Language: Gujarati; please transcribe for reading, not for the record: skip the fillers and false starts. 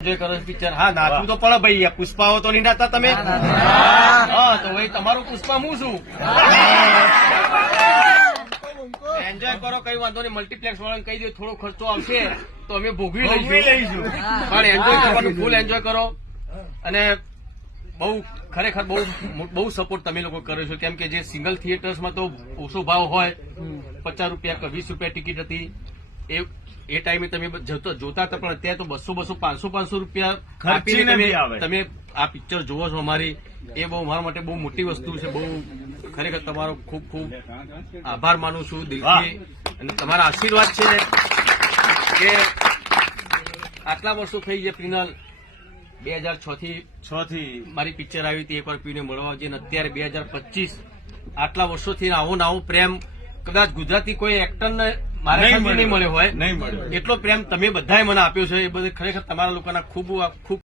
એન્જોય કરો પિક્ચર. હા, નાચવું તો પડે ભાઈ. પુષ્પાઓ તો નહીં નાચતા તમે? હા, તો ભાઈ તમારું પુષ્પા હું છું. એન્જોય કરો, કઈ વાંધો નહીં. મલ્ટીપ્લેક્સ વાળાને કહી દો થોડો ખર્ચો આવશે તો અમે ભોગવી લઈશું, પણ એન્જોય કરવાનું ફૂલ એન્જોય કરો. અને ખરેખર બહુ સપોર્ટ તમે લોકો કર્યો છો, કેમ કે જે સિંગલ થિયેટર્સમાં તો ઓછો ભાવ હોય, 50 રૂપિયા કે 20 રૂપિયા ટિકિટ હતી એ ટાઈમે તમે જોતા હતા, પણ અત્યારે તો 200, 500 રૂપિયા આપીને તમે આ પિક્ચર જોવો છો અમારી. એ મારા માટે બહુ મોટી વસ્તુ છે. બહુ ખરેખર તમારો ખૂબ ખૂબ આભાર માનું છું દિલથી. અને તમારા આશીર્વાદ છે કે આટલા વર્ષો થઈ ગયા. પ્રિનલ 2006 થી મારી પિક્ચર આવી હતી એકવાર પીને મળવા જઈને. અત્યારે 2025 આટલા વર્ષોથી આવો પ્રેમ કદાચ ગુજરાતી કોઈ એક્ટરને મારે નહીં મળ્યો હોય, એટલો પ્રેમ તમે બધાએ મને આપ્યો છે. એ બધે ખરેખર તમારા લોકોના ખૂબ ખૂબ